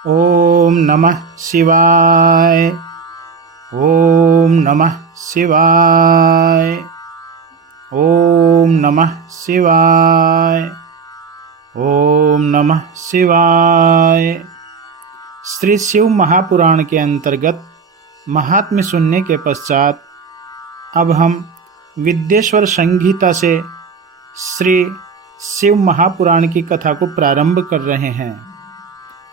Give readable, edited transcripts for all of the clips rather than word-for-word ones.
ओम नमः शिवाय। ओम नमः शिवाय। ओम नमः शिवाय। ओम नमः शिवाय। श्री शिव महापुराण के अंतर्गत महात्म्य सुनने के पश्चात अब हम विद्येश्वर संहिता से श्री शिव महापुराण की कथा को प्रारंभ कर रहे हैं।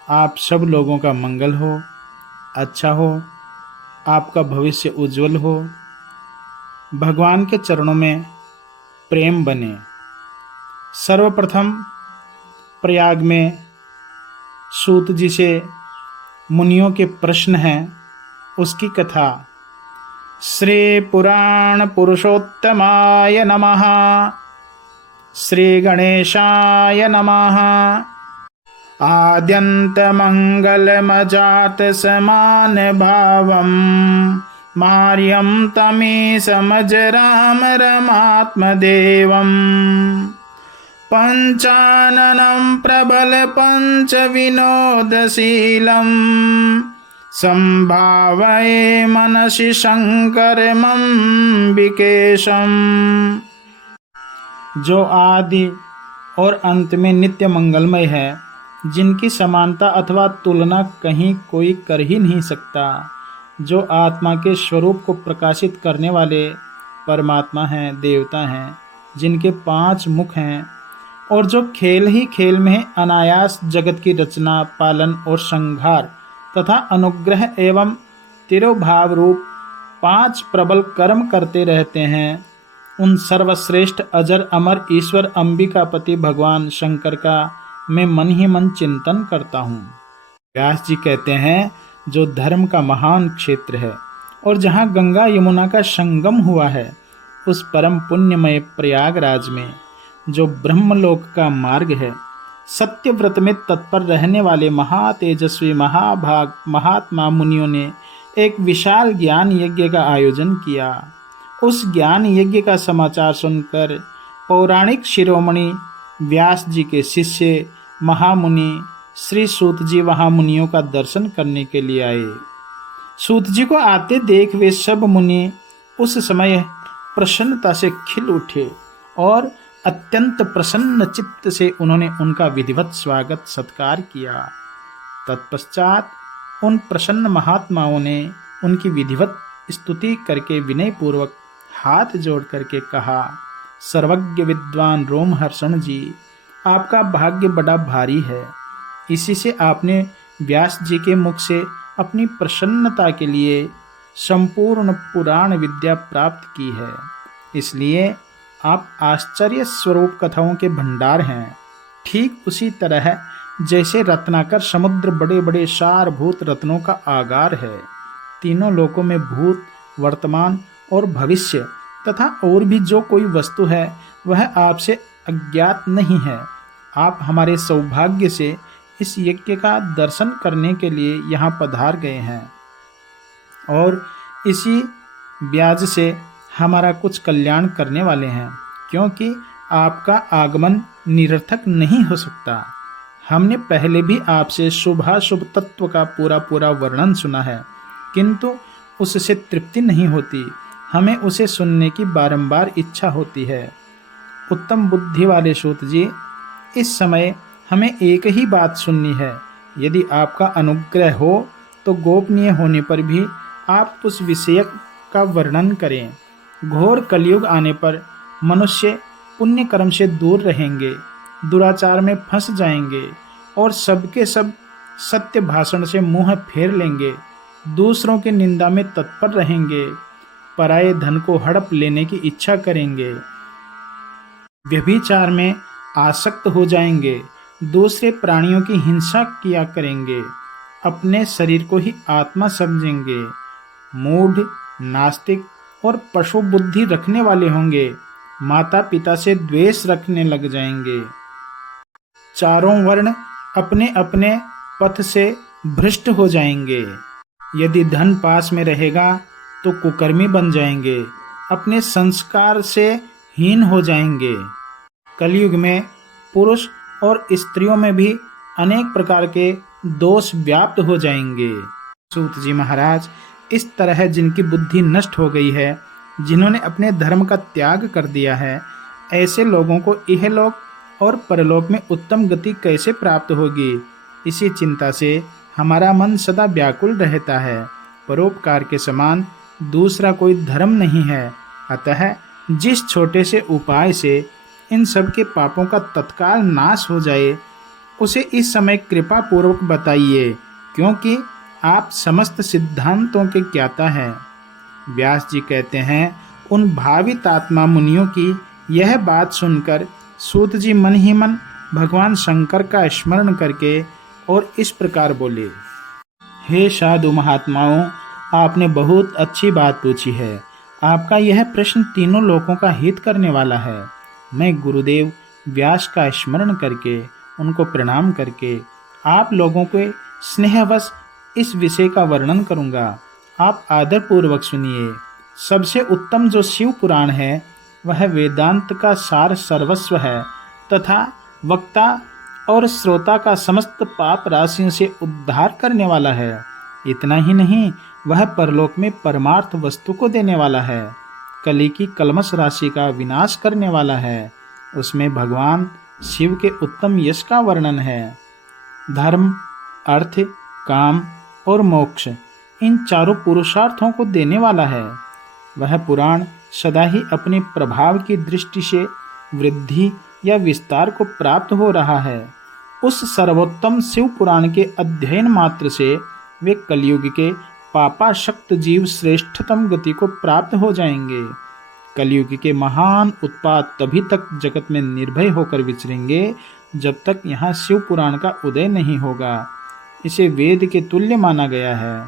आप सब लोगों का मंगल हो, अच्छा हो, आपका भविष्य उज्जवल हो, भगवान के चरणों में प्रेम बने। सर्वप्रथम प्रयाग में सूत जी से मुनियों के प्रश्न हैं, उसकी कथा। श्री पुराण पुरुषोत्तमाय नमः। श्री गणेशाय नमः। आद्यंत मंगलमजात समान भावम मार्यम तमीशमज राम रमात्मदेवम पंचाननं प्रबल पंच विनोदशीलम संभावये मनसि शंकरमं विकेशम। जो आदि और अंत में नित्य मंगलमय है, जिनकी समानता अथवा तुलना कहीं कोई कर ही नहीं सकता, जो आत्मा के स्वरूप को प्रकाशित करने वाले परमात्मा हैं, देवता हैं, जिनके 5 मुख हैं और जो खेल ही खेल में अनायास जगत की रचना, पालन और संहार तथा अनुग्रह एवं तिरोभाव रूप 5 प्रबल कर्म करते रहते हैं, उन सर्वश्रेष्ठ अजर अमर ईश्वर अंबिकापति भगवान शंकर का मैं मन ही मन चिंतन करता हूँ। व्यास जी कहते हैं, जो धर्म का महान क्षेत्र है और जहाँ गंगा यमुना का संगम हुआ है, उस परम पुण्यमय प्रयागराज में जो ब्रह्मलोक का मार्ग है, सत्य व्रत में तत्पर रहने वाले महातेजस्वी महाभाग महात्मा मुनियों ने एक विशाल ज्ञान यज्ञ का आयोजन किया। उस ज्ञान यज्ञ का समाचार सुनकर पौराणिक शिरोमणि व्यास जी के शिष्य महामुनि श्री सूत जी वहां मुनियों का दर्शन करने के लिए आए। सूत जी को आते देख वे सब मुनि उस समय प्रसन्नता से खिल उठे और अत्यंत प्रसन्न चित्त से उन्होंने उनका विधिवत स्वागत सत्कार किया। तत्पश्चात उन प्रसन्न महात्माओं ने उनकी विधिवत स्तुति करके विनय पूर्वक हाथ जोड़ करके कहा, सर्वज्ञ विद्वान रोमहर्षण जी, आपका भाग्य बड़ा भारी है। इसी से आपने व्यास जी के मुख से अपनी प्रसन्नता के लिए संपूर्ण पुराण विद्या प्राप्त की है। इसलिए आप आश्चर्य स्वरूप कथाओं के भंडार हैं। ठीक उसी तरह जैसे रत्नाकर समुद्र बड़े बड़े सारभूत रत्नों का आगार है। तीनों लोकों में भूत, वर्तमान और भविष्य तथा और भी जो कोई वस्तु है, वह आपसे अज्ञात नहीं है। आप हमारे सौभाग्य से इस यज्ञ का दर्शन करने के लिए यहाँ पधार गए हैं और इसी ब्याज से हमारा कुछ कल्याण करने वाले हैं, क्योंकि आपका आगमन निरर्थक नहीं हो सकता। हमने पहले भी आपसे शुभाशुभ तत्व का पूरा पूरा वर्णन सुना है, किंतु उससे तृप्ति नहीं होती। हमें उसे सुनने की बारंबार इच्छा होती है। उत्तम बुद्धि वाले सूत जी, इस समय हमें एक ही बात सुननी है। यदि आपका अनुग्रह हो तो गोपनीय होने पर भी आप उस विषय का वर्णन करें। घोर कलयुग आने पर मनुष्य पुण्य कर्म से दूर रहेंगे, दुराचार में फंस जाएंगे और सबके सब सत्य भाषण से मुंह फेर लेंगे, दूसरों की निंदा में तत्पर रहेंगे, पराये धन को हड़प लेने की इच्छा करेंगे, व्यभिचार में आसक्त हो जाएंगे, दूसरे प्राणियों की हिंसा किया करेंगे, अपने शरीर को ही आत्मा समझेंगे, मूढ़, नास्तिक और पशु बुद्धि रखने वाले होंगे, माता पिता से द्वेष रखने लग जाएंगे, चारों वर्ण अपने अपने पथ से भ्रष्ट हो जाएंगे। यदि धन पास में रहेगा तो कुकर्मी बन जाएंगे, अपने संस्कार से हीन हो जाएंगे। कलयुग में पुरुष और स्त्रियों में भी अनेक प्रकार के दोष व्याप्त हो जाएंगे। सूत जी महाराज, इस तरह जिनकी बुद्धि नष्ट हो गई है, जिन्होंने अपने धर्म का त्याग कर दिया है, ऐसे लोगों को इहलोक और परलोक में उत्तम गति कैसे प्राप्त होगी? इसी चिंता से हमारा मन सदा व्याकुल रहता है। परोपकार के समान दूसरा कोई धर्म नहीं है। अतः जिस छोटे से उपाय से इन सब के पापों का तत्काल नाश हो जाए, उसे इस समय कृपा पूर्वक बताइए, क्योंकि आप समस्त सिद्धांतों के ज्ञाता हैं। व्यास जी कहते हैं, उन भावित आत्मा मुनियों की यह बात सुनकर सूत जी मन ही मन भगवान शंकर का स्मरण करके और इस प्रकार बोले, हे साधु महात्माओं, आपने बहुत अच्छी बात पूछी है। आपका यह प्रश्न तीनों लोकों का हित करने वाला है। मैं गुरुदेव व्यास का स्मरण करके, उनको प्रणाम करके आप लोगों को स्नेहवश इस विषय का वर्णन करूंगा। आप आदर पूर्वक सुनिए। सबसे उत्तम जो शिव पुराण है, वह वेदांत का सार सर्वस्व है तथा वक्ता और श्रोता का समस्त पाप राशियों से उद्धार करने वाला है। इतना ही नहीं, वह परलोक में परमार्थ वस्तु को देने वाला है। कली की कलमश राशि का विनाश करने वाला है। उसमें भगवान शिव के उत्तम यश का वर्णन है। धर्म, अर्थ, काम और मोक्ष, इन चारों पुरुषार्थों को देने वाला है। वह पुराण सदा ही अपने प्रभाव की दृष्टि से वृद्धि या विस्तार को प्राप्त हो रहा है। उस सर्वोत्तम शिव पुराण के अध्ययन मात्र से वे कलयुग के पापाशक्त जीव श्रेष्ठतम गति को प्राप्त हो जाएंगे। कलयुग के महान उत्पात तभी तक जगत में निर्भय होकर विचरेंगे जब तक यहाँ शिव पुराण का उदय नहीं होगा। इसे वेद के तुल्य माना गया है।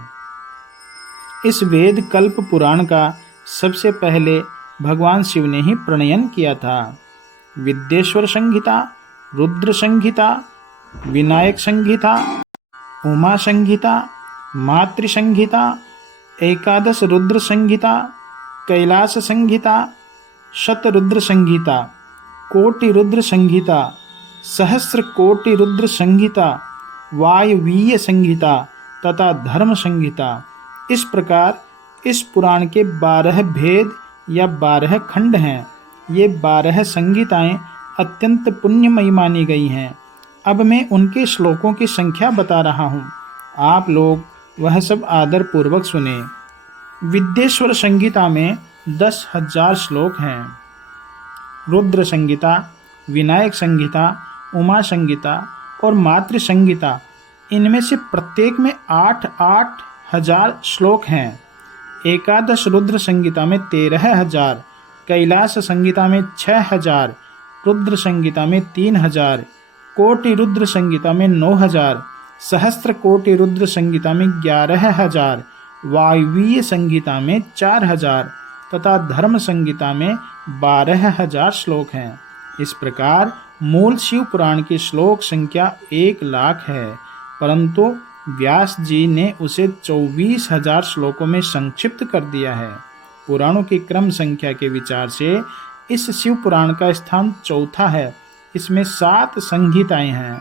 इस वेद कल्प पुराण का सबसे पहले भगवान शिव ने ही प्रणयन किया था। विद्येश्वर संहिता, रुद्र संहिता, विनायक संहिता, उमा संहिता, मातृ संहिता, एकादश रुद्र संहिता, कैलाश संहिता, शतरुद्र संहिता, कोटि रुद्र संहिता, सहस्र कोटि रुद्र संहिता, वायवीय संहिता तथा धर्म संहिता, इस प्रकार इस पुराण के 12 भेद या 12 खंड हैं। ये 12 संहिताएं अत्यंत पुण्यमयी मानी गई हैं। अब मैं उनके श्लोकों की संख्या बता रहा हूँ, आप लोग वह सब आदर पूर्वक सुने। विद्येश्वर संहिता में 10,000 श्लोक हैं। रुद्र संहिता, विनायक संहिता, उमा संहिता और मातृ संहिता, इनमें से प्रत्येक में 8-8 हजार श्लोक हैं। एकादश रुद्र संहिता में 13,000, कैलाश संहिता में 6,000, रुद्र संहिता में 3,000, कोटि रुद्र संहिता में 9,000, सहस्त्र कोटि रुद्र संहिता में 11,000, वायवीय संहिता में 4,000 तथा धर्म संहिता में 12,000 श्लोक हैं। इस प्रकार मूल शिव पुराण की श्लोक संख्या 1,00,000 है, परंतु व्यास जी ने उसे 24,000 श्लोकों में संक्षिप्त कर दिया है। पुराणों की क्रम संख्या के विचार से इस शिव पुराण का स्थान चौथा है। इसमें 7 संहिताएं हैं।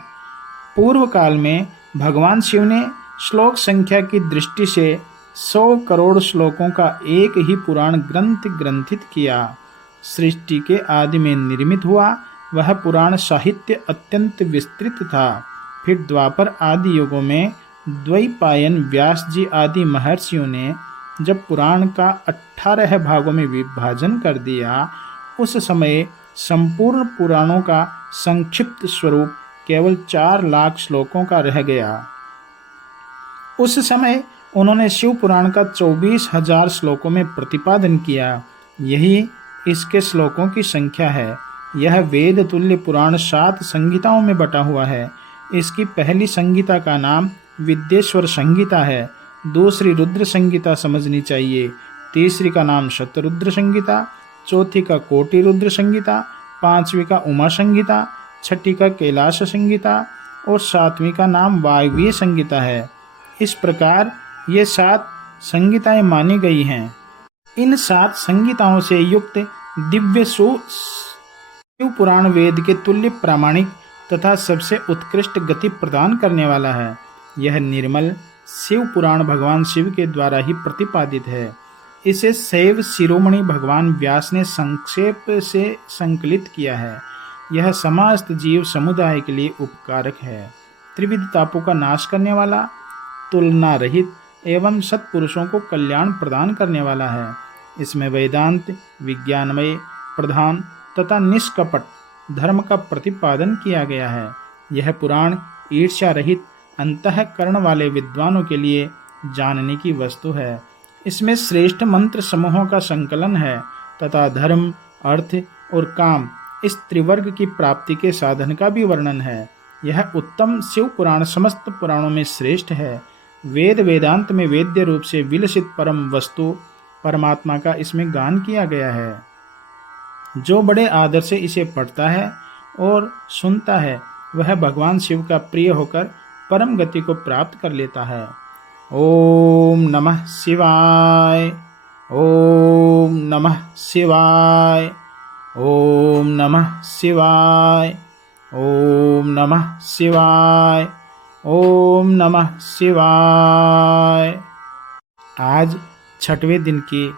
पूर्व काल में भगवान शिव ने श्लोक संख्या की दृष्टि से 100 करोड़ श्लोकों का एक ही पुराण ग्रंथ ग्रंथित किया। सृष्टि के आदि में निर्मित हुआ वह पुराण साहित्य अत्यंत विस्तृत था। फिर द्वापर आदि युगों में द्वैपायन, व्यास जी आदि महर्षियों ने जब पुराण का 18 भागों में विभाजन कर दिया, उस समय संपूर्ण पुराणों का संक्षिप्त स्वरूप केवल 4,00,000 श्लोकों का रह गया। उस समय उन्होंने शिव पुराण का 24,000 श्लोकों में प्रतिपादन किया। यही इसके श्लोकों की संख्या है। यह वेद तुल्य पुराण 7 संहिताओं में बटा हुआ है। इसकी पहली संहिता का नाम विद्येश्वर संहिता है, दूसरी रुद्र संहिता समझनी चाहिए, तीसरी का नाम शतरुद्र संहिता, चौथी का कोटि रुद्र संहिता, पांचवी का उमा संहिता, छठी का कैलाश संहिता और सातवीं का नाम वायवीय संहिता है। इस प्रकार ये 7 संहिताएं मानी गई हैं। इन 7 संहिताओं से युक्त दिव्य शिव पुराण वेद के तुल्य प्रामाणिक तथा सबसे उत्कृष्ट गति प्रदान करने वाला है। यह निर्मल शिव पुराण भगवान शिव के द्वारा ही प्रतिपादित है। इसे शैव शिरोमणि भगवान व्यास ने संक्षेप से संकलित किया है। यह समस्त जीव समुदाय के लिए उपकारक है, त्रिविध तापों का नाश करने वाला, तुलना रहित एवं सत्पुरुषों को कल्याण प्रदान करने वाला है। इसमें वेदांत, विज्ञानमय, प्रधान तथा निष्कपट धर्म का प्रतिपादन किया गया है। यह पुराण ईर्ष्या रहित अंतःकरण वाले विद्वानों के लिए जानने की वस्तु है। इसमें श्रेष्ठ मंत्र समूहों का संकलन है तथा धर्म, अर्थ और काम इस त्रिवर्ग की प्राप्ति के साधन का भी वर्णन है। यह उत्तम शिव पुराण समस्त पुराणों में श्रेष्ठ है। वेद वेदांत में वेद्य रूप से विलसित परम वस्तु परमात्मा का इसमें गान किया गया है। जो बड़े आदर से इसे पढ़ता है और सुनता है वह भगवान शिव का प्रिय होकर परम गति को प्राप्त कर लेता है। ओम नमः शिवाय। ओम नमः शिवाय। ओम नमः शिवाय। ओम नमः शिवाय। ओम नमः शिवाय। आज छठवें दिन की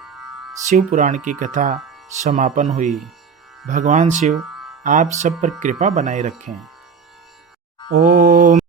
शिव पुराण की कथा समापन हुई। भगवान शिव आप सब पर कृपा बनाए रखें। ओम